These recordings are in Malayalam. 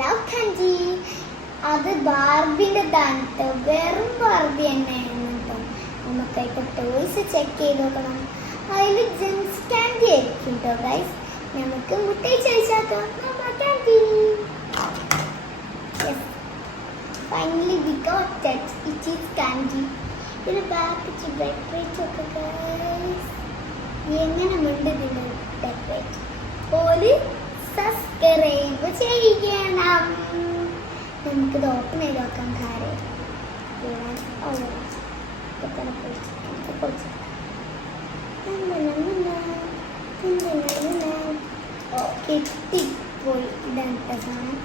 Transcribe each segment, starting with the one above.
love candy. അത് ബാർബിന്റെ താണിട്ട് വെറും ബാർബി തന്നെയാണ് കേട്ടോ. നമുക്കായിട്ട് ടോയ്സ് ചെക്ക് ചെയ്ത് നോക്കണം. അതിൽ ജെംസ് കാൻഡി ആയിരിക്കും കേട്ടോ ഗൈസ്. നമുക്ക് മുട്ടൈ ചോദിച്ചാക്കാം. Candy. Finally we got it. It is candy. ഇതിന് ബാക്ക് ഡെക്കറേറ്റ് ഒക്കെ ഗൈസ്. എങ്ങനെ ഉണ്ട് ഇതിന് ഡെക്കറേറ്റ്? ഒരു സബ്സ്ക്രൈബ് ചെയ്യണം. നമുക്കിത് ഓപ്പൺ ചെയ്ത് നോക്കാം. കാര്യം കിട്ടിപ്പോയി. ഇതാണ് സാധനം.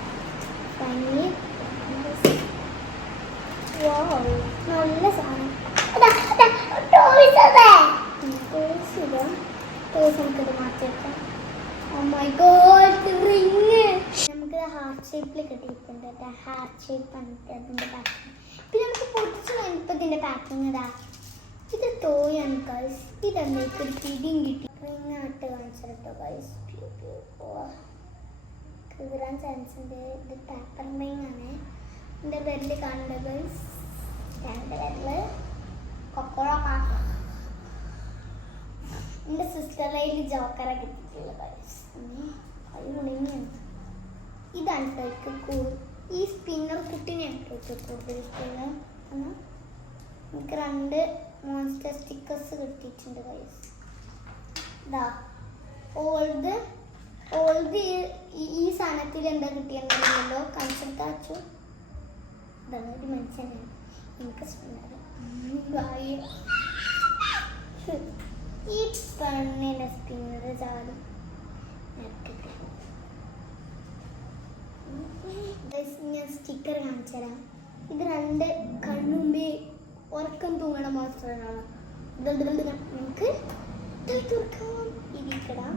ഫൈനലി നല്ല സാധനം. നമുക്കിത് മാറ്റി വെക്കാം. നമുക്ക് ഹാർട്ട് ഷേപ്പിൽ കിട്ടിയിട്ടുണ്ട്. ഹാർട്ട് ഷേപ്പ് ആണ് അതിൻ്റെ പാക്കിങ്. പിന്നെ നമുക്ക് പൊടിച്ച് കഴിഞ്ഞപ്പത്തിൻ്റെ പാക്കിങ് ഇതാ. ഇത് തോയാണ് ഗൈസ്. ഇതെന്തൊക്കെ ഒരു പിടിയും കിട്ടി. റിങ്ങായിട്ട് കാണിച്ചു കേട്ടോ ഗൈസ്. കീറാൻ ചാൻസ് ഉണ്ട്. ഇത് പേപ്പർ റിങ് ആണ്. എൻ്റെ പേരിൽ കാണുന്നത് ഗൈസ്. എൻ്റെ പേരിൽ കൊക്കോള കാക്ക. എൻ്റെ സിസ്റ്ററിൽ ജോക്കറെ കിട്ടിയിട്ടുള്ള ഗൈസ്. ഇതാണ് കേക്ക്. ഈ സ്പിന്നർ കുട്ടിനെയാണ് കേക്ക് കൂടുതൽ ഇഷ്ടമുള്ളത്. എനിക്ക് 2 മോൺസ്റ്റർ സ്റ്റിക്കേഴ്സ് കിട്ടിയിട്ടുണ്ട് ഗൈസ്. ഇതാ ഓൾഡ് ഈ സാധനത്തിൽ എന്താ കിട്ടിയെന്നല്ലോ കൺസെപ്റ്റ് ആച്ചു. ഇതാണ് ഒരു മനുഷ്യനാണ്. എനിക്ക് സ്പിന്നർ. ഈ പെണ്ണിനെ സ്പിന്നർ ചാടി ഞാൻ സ്റ്റിക്കർ കാണിച്ചു തരാം. ഇത് 2 കണ്ണുമ്പേ ഉറക്കം തൂങ്ങണ മോൺസ്റ്ററാണ്. നമുക്ക് ഇരിക്കണം.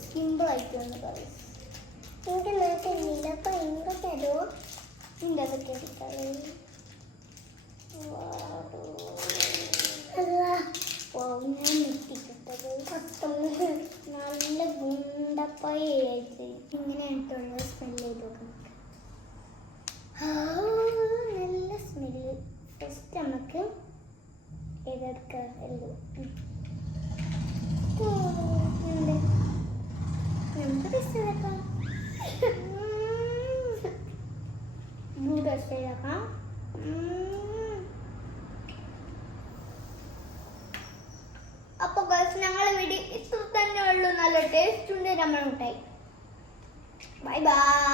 സിമ്പിൾ ആയിട്ട് വന്ന് പറയും. എൻ്റെ നാട്ടിൽ നീലപ്പം എങ്ങനെ തരോ? ഇതിൻ്റെ അതൊക്കെ ഞാൻ നെറ്റിക്കിട്ടത് നല്ല ഗുണ്ടപ്പായിട്ട് ഇങ്ങനെയായിട്ടുള്ള സ്മെല്ല് ചെയ്ത് നോക്കാം. നല്ല സ്മെല്ല്. ഫസ്റ്റ് നമുക്ക് ഏതെടുക്കാം. നമുക്ക് ടെസ്റ്റ് ചെയ്തേക്കാം. ബ്ലൂ ടെസ്റ്റ് ചെയ്തേക്കാം. അപ്പോൾ ഗൈസ് ഞങ്ങളുടെ വീഡിയോ ഇത്ര തന്നെ ഉള്ളൂ. നല്ല ടേസ്റ്റ് ഉണ്ട് നമ്മൾ മുട്ടായി. Bye bye.